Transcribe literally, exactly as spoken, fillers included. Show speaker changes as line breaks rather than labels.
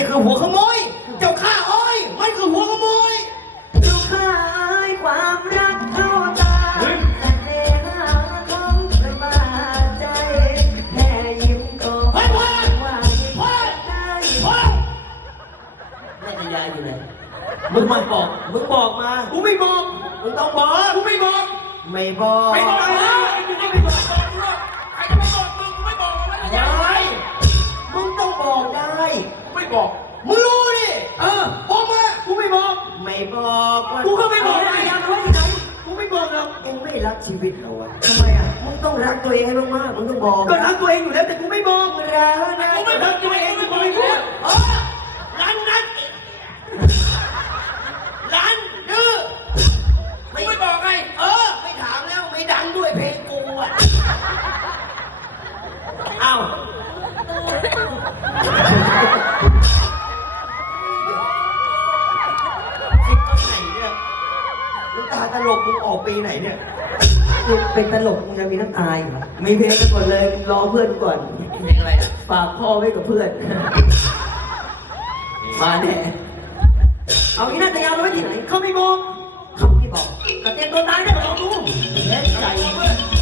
คือหัวขโมยเจ้าข้าอ้อยมันคือหัวขโมย
เจ้าข้าความรักเข้าตาแต่เนื้อของประมาใจแค่ยิ้มก็ว่าว่าว่าได้แม่ยายอยู่ไหนมึงมาบอกมึงบอกมากูไม่บอกมึงต้องบอกกูไม่บอกไม่บอก
ไม่บอกเลยกูก็ไม่บอกใครจะไม่บอกมึงกูไม่บอกไม่ได้
มึงต้องบอกได้
ไม่บอกมึงรู้ดิเออบอกมากูไม่บอก
ไม่บอก
กูก็ไม่บอก
ยายไว้ที่ไหน
กูไม่บอกหรอก
เอ็งไม่รักชีวิตเราอะทำไมอะมึงต้องรักตัวเองให้มากๆมึงต้องบอก
ก็รักตัวเองอยู่แล้วแต่กูไม่บอก
รักนะ
กูไม่รักตัวเองกูไม่พูดเออร้านนั้นร้านดื้อกูไม่บอกไงเออไม่ถามแล้วไม่ดังด้วยเพลงกูอ่ะ
อ้าว
คิดตรงไหนเนี่ยน้ำตาตลกมึงออกปีไหนเนี่ย
มึงเป็นตลกมึงจะมีน้ำตาเหรอมีเพลงกันก่อนเลยรอเพื่อนก่อน
เพลงอะไรอ่ะ
ฝากพ่อไว้กับเพื่อนมาแน่เอาอีน่าจะยาวไว้ที่ไหนเขาไม่บอกเขาไม่บอกกระเตงตัวตายได้ก็ลองดูเฮ้ยใจเพื่อน